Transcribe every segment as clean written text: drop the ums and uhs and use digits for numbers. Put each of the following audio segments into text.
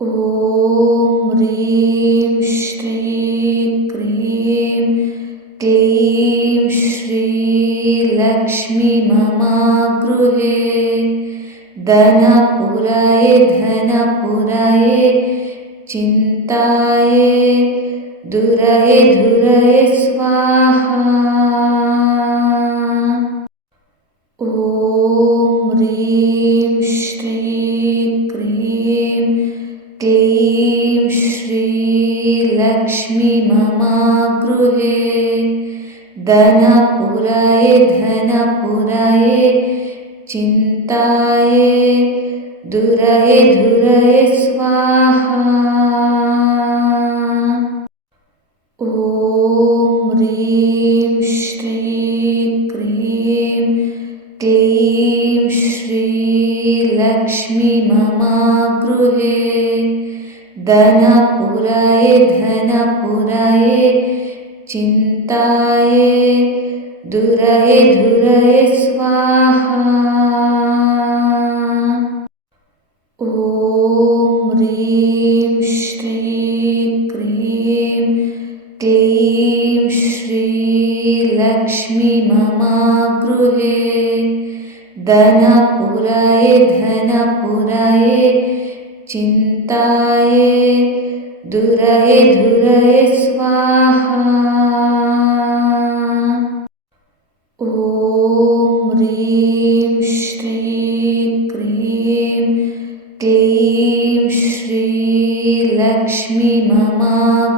ॐ ह्रीं श्रीं क्रीं क्लीं श्रीलक्ष्मी मम गृहे धनपुराय चिन्ताय दुरये स्वाहा। ॐ ह्रीं श्रीं क्रीं क्लीं श्रीलक्ष्मी मम गृहे धनपुराय चिन्ताय दुरये स्वाहा। ॐ ह्रीं श्रीं क्रीं क्लीं श्रीलक्ष्मी मम गृहे धनपुराय चिन्ताय दुरये स्वाहा। ॐ ह्रीं श्रीं क्रीं क्लीं श्रीलक्ष्मी मम गृहे धनपुराय चिन्ताय दुरये स्वाहा। ॐ ह्रीं श्रीं क्रीं क्लीं श्रीलक्ष्मी मम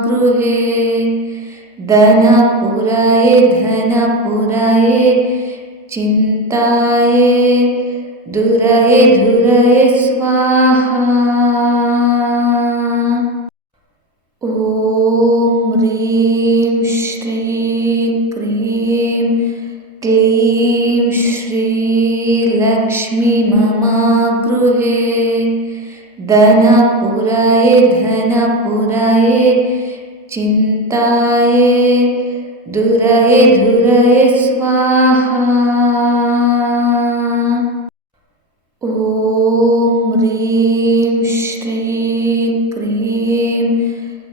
गृहे धनपुराय चिन्ताय दुरये स्वाहा। ॐ ह्रीं श्रीं क्रीं क्लीं श्रीलक्ष्मी मम गृहे धनपुराय चिन्ताय दुरये स्वाहा। ॐ ह्रीं श्रीं क्रीं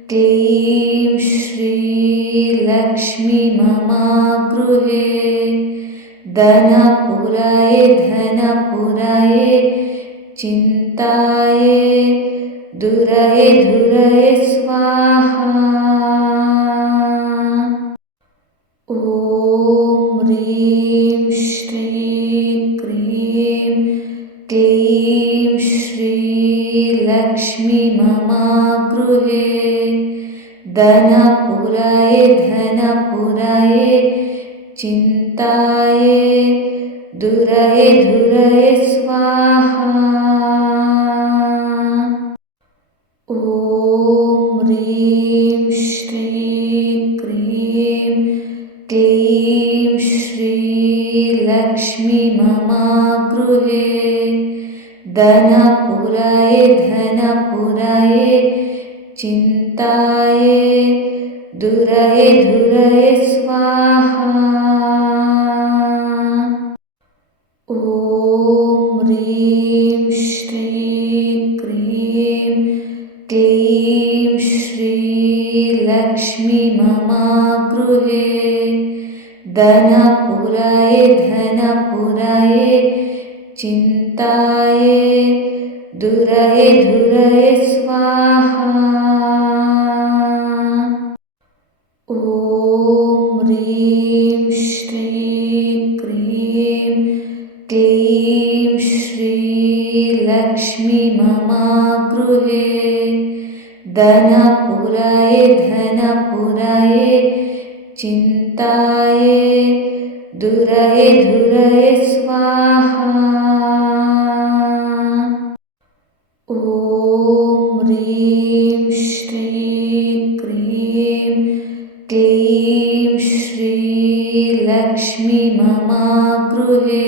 क्लीं श्रीलक्ष्मी मम गृहे धनपुराय चिन्ताय दुरये स्वाहा। ॐ ह्रीं श्रीं क्रीं क्लीं श्रीलक्ष्मी मम गृहे धनपुराय चिन्ताय दुरये स्वाहा। ॐ ह्रीं श्रीं क्रीं क्लीं श्रीलक्ष्मी मम गृहे धनपुराय चिन्ताय दुरये स्वाहा। ॐ ह्रीं श्रीं क्रीं क्लीं श्रीलक्ष्मी मम गृहे धनपुराय चिन्ताय दुरये स्वाहा। ॐ ह्रीं श्रीं क्रीं क्लीं श्रीलक्ष्मी मम गृहे धनपुराय चिन्ताय दुरये स्वाहा। ॐ ह्रीं श्रीं क्रीं क्लीं श्रीलक्ष्मी मम गृहे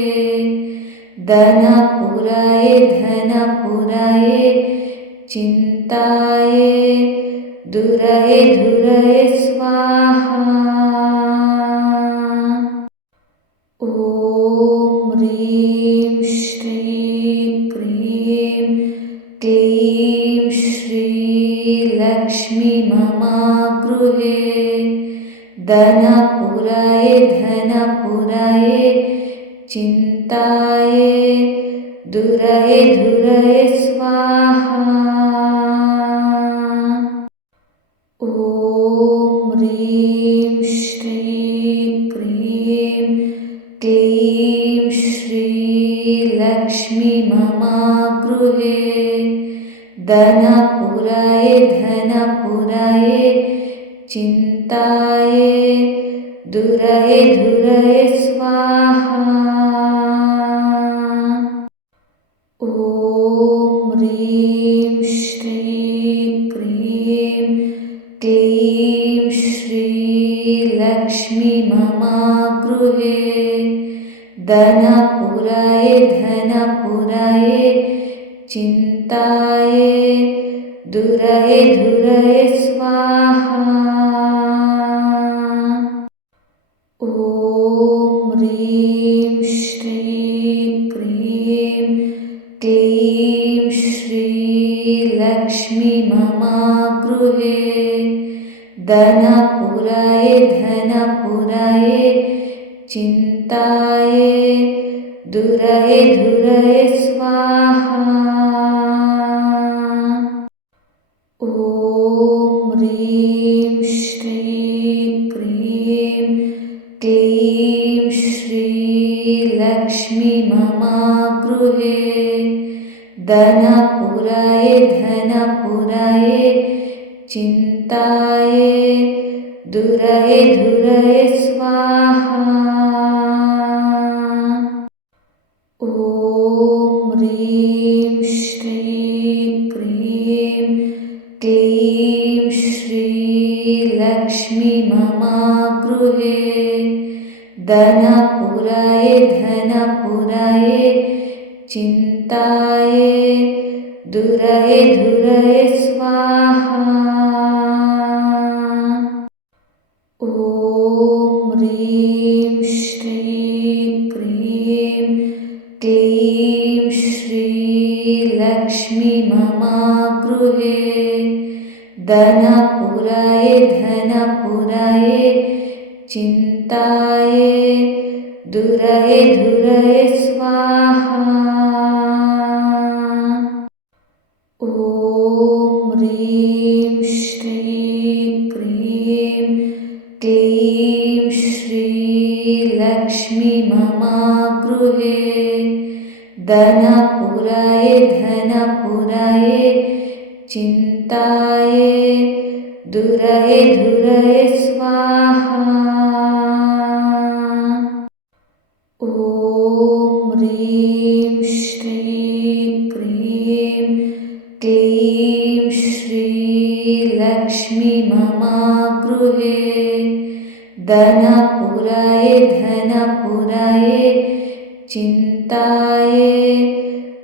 धनपुराय चिन्ताय दुरये स्वाहा। ॐ ह्रीं श्रीं क्रीं क्लीं श्रीलक्ष्मी मम गृहे धनपुराय धनपुराय चिन्ताय दुराय दुराय स्वाहा। ॐ ह्रीं श्रीं क्रीं क्लीं श्रीलक्ष्मी मम गृहे धनपुराय धनपुराय चिन्ताय दुराय दुराय स्वाहा। ॐ ह्रीं श्रीं क्रीं क्लीं श्रीलक्ष्मी मम गृहे धनपुराय धनपुराय चिन्ताय दुराय दुराय स्वाहा। ॐ ह्रीं श्रीं क्रीं क्लीं श्रीलक्ष्मी मम गृहे धनपुराय धनपुराय चिन्ताय दुराय दुराय स्वाहा। ॐ ह्रीं श्रीं क्रीं क्लीं श्रीलक्ष्मी मम गृहे धनपुराय धनपुराय चिन्ताय दुराय दुराय स्वाहा। ॐ ह्रीं श्रीं क्रीं क्लीं श्रीलक्ष्मी मम गृहे धनपुराय धनपुराय चिन्ताय दुराय दुराय स्वाहा। ॐ ह्रीं श्रीं क्रीं क्लीं श्रीलक्ष्मी मम गृहे धनपुराय धनपुराय चिन्ताय दुराय दुराय स्वाहा। ॐ ह्रीं श्रीं क्रीं क्लीं श्रीलक्ष्मी मम गृहे धनपुराय धनपुराय चिन्ताय दुराय दुराय स्वाहा। ॐ ह्रीं श्रीं क्रीं क्लीं श्रीलक्ष्मी मम गृहे धनपुराय धनपुराय चिन्ताय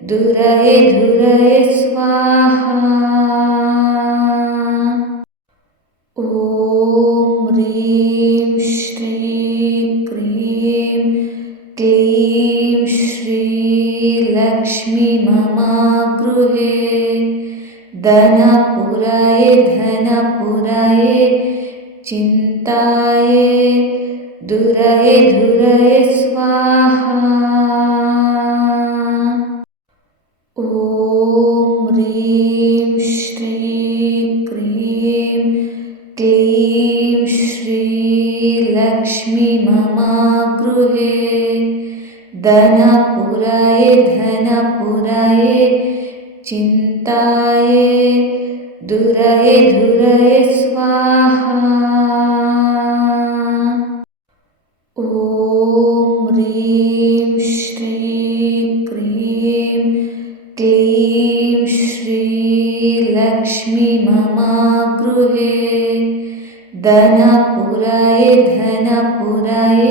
दुराय दुराय स्वाहा। ॐ ह्रीं श्रीं क्रीं क्लीं श्रीलक्ष्मी मम गृहे धनपुराय धनपुराय चिन्ताय दुराय दुराय स्वाहा। ॐ ह्रीं श्रीं क्रीं क्लीं श्रीलक्ष्मी मम गृहे धनपुराय धनपुराय चिन्ताय दुराय दुराय स्वाहा। ॐ ह्रीं श्रीं क्रीं क्लीं श्रीलक्ष्मी मम गृहे धनपुराय धनपुराय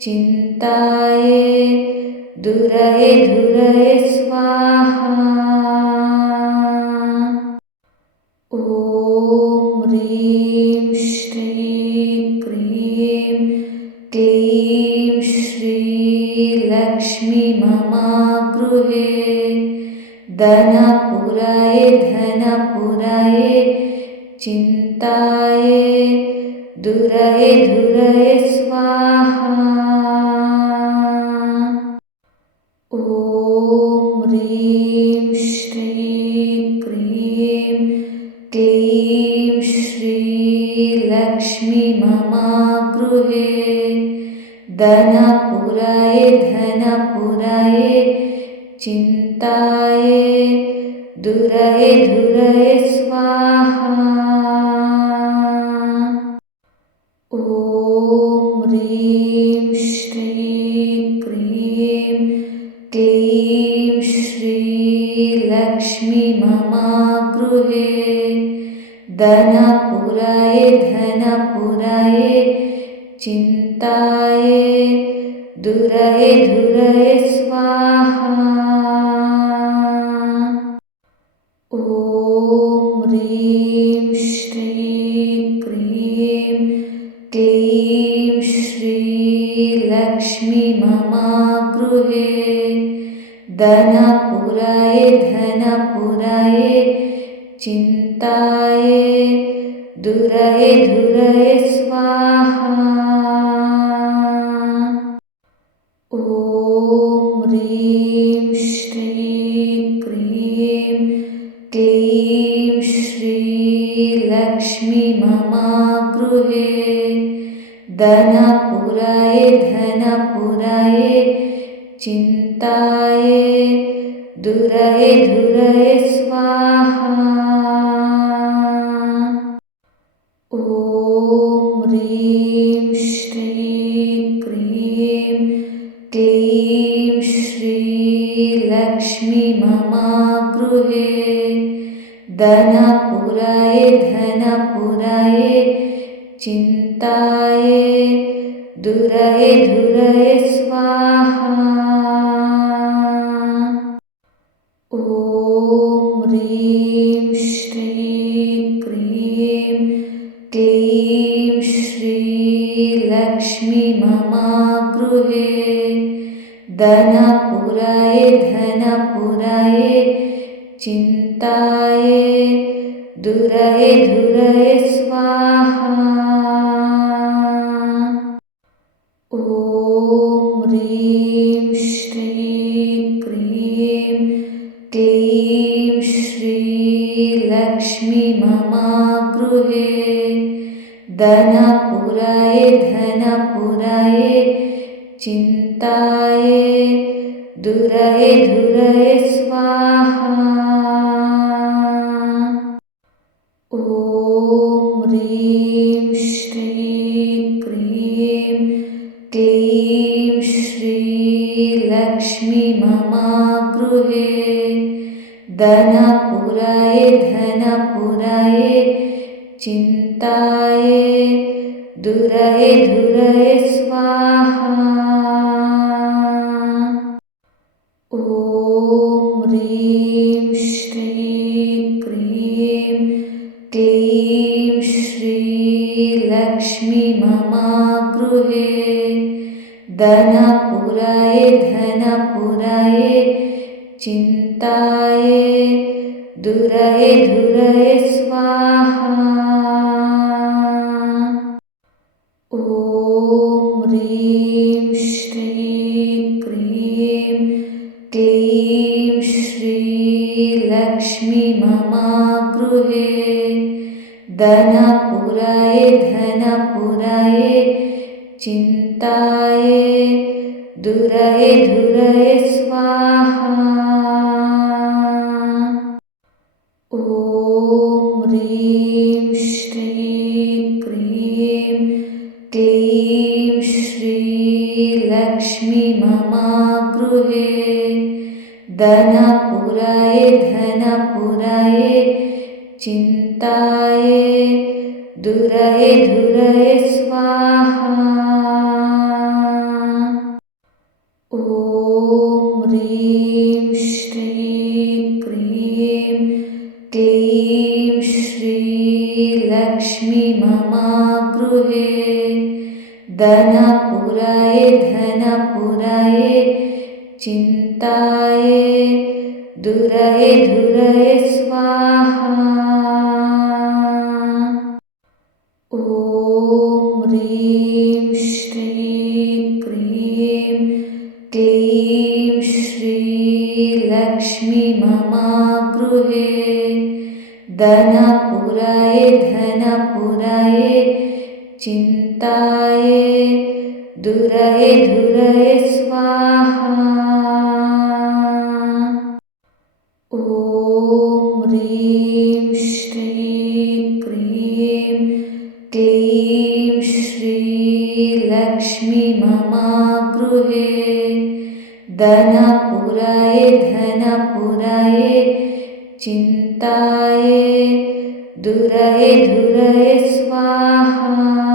चिन्ताय दुराय दुराय स्वाहा। ॐ ह्रीं श्रीं क्रीं क्लीं श्रीलक्ष्मी मम गृहे धनपुराय धनपुराये चिन्ताये दुरये धुरये स्वाहा। ॐ ह्रीं श्रीं क्रीं क्लीं श्रीलक्ष्मी मम गृहे धनपुराये चिन्ताये दुरये धुरये स्वाहा। ॐ ह्रीं श्रीं क्रीं क्लीं श्रीलक्ष्मी मम गृहे धनपुराये चिन्ताये दुरये धुरये स्वाहा। ॐ ह्रीं श्रीं क्रीं क्लीं श्रीलक्ष्मी मम गृहे धनपुराये चिन्ताये दुरये धुरये स्वाहा। ॐ ह्रीं श्रीं क्रीं क्लीं श्रीलक्ष्मी मम गृहे धनपुराये चिन्ताये दुरये धुरये स्वाहा। ॐ ह्रीं श्रीं क्रीं क्लीं श्रीलक्ष्मी मम गृहे धनपुराये चिन्ताये दुरये धुरये स्वाहा। ॐ ह्रीं श्रीं क्रीं क्लीं श्रीलक्ष्मी मम गृहे धनपुराये चिन्ताये दुरये धुरये स्वाहा। ॐ ह्रीं श्रीं क्रीं क्लीं श्रीलक्ष्मी मम गृहे धनपुराये चिन्ताये दुरये धुरये स्वाहा। ॐ ह्रीं श्रीं क्रीं क्लीं श्रीलक्ष्मी मम गृहे धनपुराये चिन्ताये दुरये धुरये स्वाहा। ॐ ह्रीं श्रीं क्रीं क्लीं श्रीलक्ष्मी मम गृहे धनपुराये चिन्ताये दुरये धुरये स्वाहा। ॐ ह्रीं श्रीं क्रीं क्लीं श्रीलक्ष्मी मम गृहे धनपुराये चिन्ताये दुरये धुरये स्वाहा। ॐ ह्रीं श्रीं क्रीं क्लीं श्रीलक्ष्मी मम गृहे धनपुराये चिन्ताये दुरये धुरये स्वाहा। ॐ ह्रीं श्रीं क्रीं क्लीं श्रीलक्ष्मी मम गृहे धनपुराये चिन्ताये दुरये धुरये स्वाहा। ॐ ह्रीं श्रीं क्रीं क्लीं श्रीलक्ष्मी मम गृहे धनपुरये धनपुरये चिन्ताये दुरये धुरये स्वाहा। ॐ ह्रीं श्रीं क्रीं क्लीं श्रीलक्ष्मी मम गृहे धनपुरये धनपुरये चिन्ताये दुरये धुरये स्वाहा।